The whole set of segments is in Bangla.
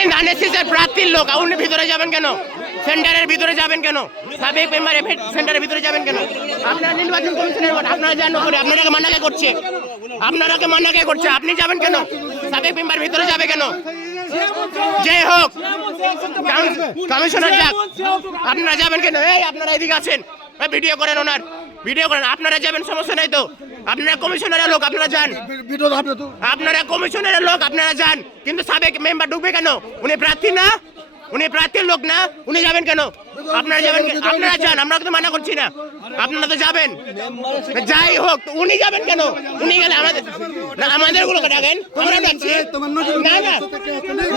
উনি ধানেসিসের প্রার্থীর লোক, আর উনি ভিতরে যাবেন কেন? সেন্টারের ভিতরে যাবেন কেন? সাবেক মেম্বার সেন্টারের ভিতরে যাবেন কেন? আপনারা নির্বাচন কমিশনের আপনারা জান করে আপনারাকে মানা কে করছে? আপনারাকে মানা কে করছে? আপনি যাবেন কেন? সাবেক মেম্বার ভিতরে যাবে কেন? যে হোক কমিশনার যাক, আপনারা যাবেন কেন? এই, আপনারা এদিকে আছেন ভিডিও করেন ওনার। ভিডিও করেন আপনারা যাবেন সমস্যা নাই তো। আপনারা কমিশনারের লোক আপনারা যান। আপনারা কমিশনারের লোক আপনারা যান। কিন্তু সাবেক মেম্বার ঢুকবে কেন? উনি প্রার্থী না? উনি প্রার্থীর লোক না? উনি যাবেন কেন? আপনারা যাবেন আপনারা যান আমরা তো মানা করছি না। আপনারা তো যাবেন। যাই হোক উনি যাবেন কেন? উনি গেলে আমাদের না আমাদের গুলোকে ডাকেন। আমরা ডাকছি। না না।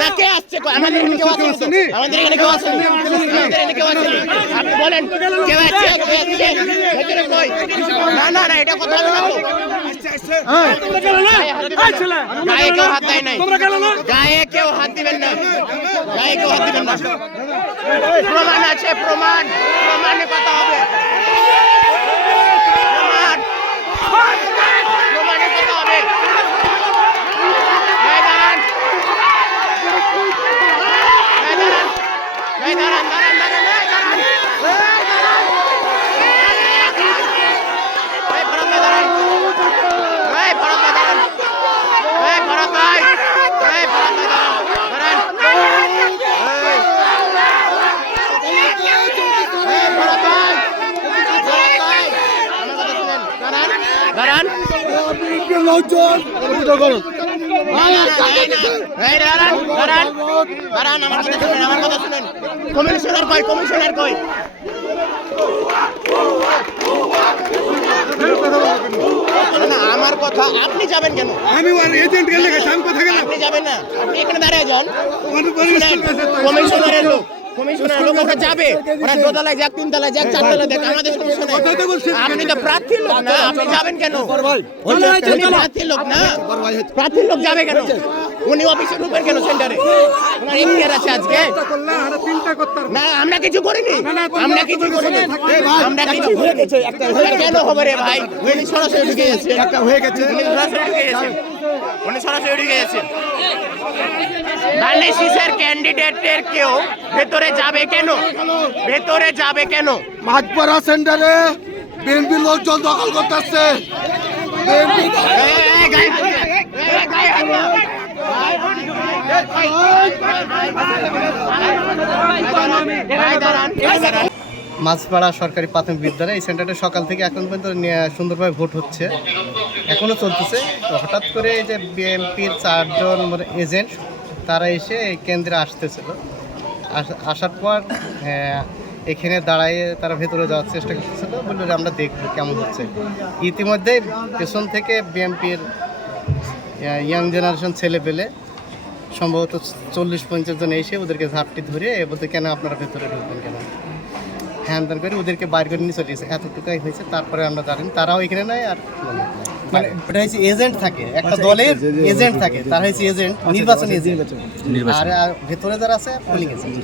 না কে আসছে? আমাদের এখানে কেউ আসেনি। আমাদের এখানে কেউ আসেনি। আমাদের এখানে কেউ আসেনি। আপনি বলেন কেউ আসছে? কেউ আসছে? ভেতরে কই? না না না এটা কথা হবে না তো গায়ে কেউ হাত দেয় নাই। গায়ে কেউ কেউ হাত দিবেন না। প্রমাণ আছে প্রমাণ প্রমাণে কথা হবে প্রমাণ প্রমাণে কথা হবে এই দাঁড়ান এই দাঁড়ান এই দাঁড়ান দাঁড়ান দাঁড়ান এই দাঁড়ান এই দাঁড়ান এই ফরক ভাই দাঁড়ান এই ফরক ভাই দাঁড়ান এই ফরক ভাই এই ফরক ভাই দাঁড়ান দাঁড়ান এই এই ফরক ভাই ফরক ভাই আমার কথা শুনেন দাঁড়ান দাঁড়ান লোকজন বিরোধ করো এই দাঁড়ান দাঁড়ান দাঁড়ান আমার কথা শুনেন আমার কথা শুনেন কমিশনার না, আমার কথা আপনি যাবেন কেন? আমি এজেন্ট গেলে আমি কথা গেলাম আপনি যাবেন না। আপনি এখানে দাঁড়িয়ে যান। কমিশনারের লোক। কমিশনারের লোক ওরা যাবে ওরা দোতলায় যাক তিনতলায় যাক চারতলায় যাক আমাদের সমস্যা নেই। আপনি তো লোক না আপনি যাবেন কেন উনি প্রার্থীর লোক না প্রার্থীর লোক যাবে কেন উনি অফিসে ঢুকবেন কেন সেন্টারে? ওনার এখতিয়ার আছে আজকে। না আমরা কিছু করিনি। আমরা কিছু করিনি। আমরা কিছু করিনি। কেন হবে রে ভাই? উনি সরাসরি ঢুকে গেছে। একটা হয়ে গেছে। উনি সরাসরি ঢুকে গেছে। উনি সরাসরি ঢুকে গেছে। ডায়ালিসিসের ক্যান্ডিডেটের কেউ ভেতরে যাবে কেন? ভেতরে যাবে কেন? মাঝপাড়া সেন্টারে বিএনপি লোকজন দখল করতেছে। বিএনপি মাছপাড়া সরকারি প্রাথমিক বিদ্যালয় এই সেন্টারটা সকাল থেকে এখন পর্যন্ত সুন্দরভাবে ভোট হচ্ছে। এখনও চলতেছে। তো হঠাৎ করে এই যে বিএনপির চারজন এজেন্ট তারা এসে এই কেন্দ্রে আসতেছিল। আস- আসার পর আহ, এখানে দাঁড়াইয়ে তারা ভেতরে যাওয়ার চেষ্টা করতেছিল। বলল যে আমরা দেখব কেমন হচ্ছে। ইতিমধ্যে পেছন থেকে বিএনপির ইয়াং জেনারেশন ছেলে পেলে সম্ভবত চল্লিশ পঞ্চাশ জন এসে ওদেরকে ঝাপটি ধরে বলতে কেন আপনারা ভেতরে ঢুকবেন কেন? হ্যান ত্যান করে ওদেরকে বাইর করে নিয়ে চলে গেছে। এতটুকুই হয়েছে। তারপরে আমরা জানেন তারাও এখানে নাই আর মানে ওটা হচ্ছে এজেন্ট থাকে। একটা দলের এজেন্ট থাকে। তারা হচ্ছে এজেন্ট। নির্বাচন এজেন্ট। আর আর ভেতরে যারা আছে পোলিং এজেন্ট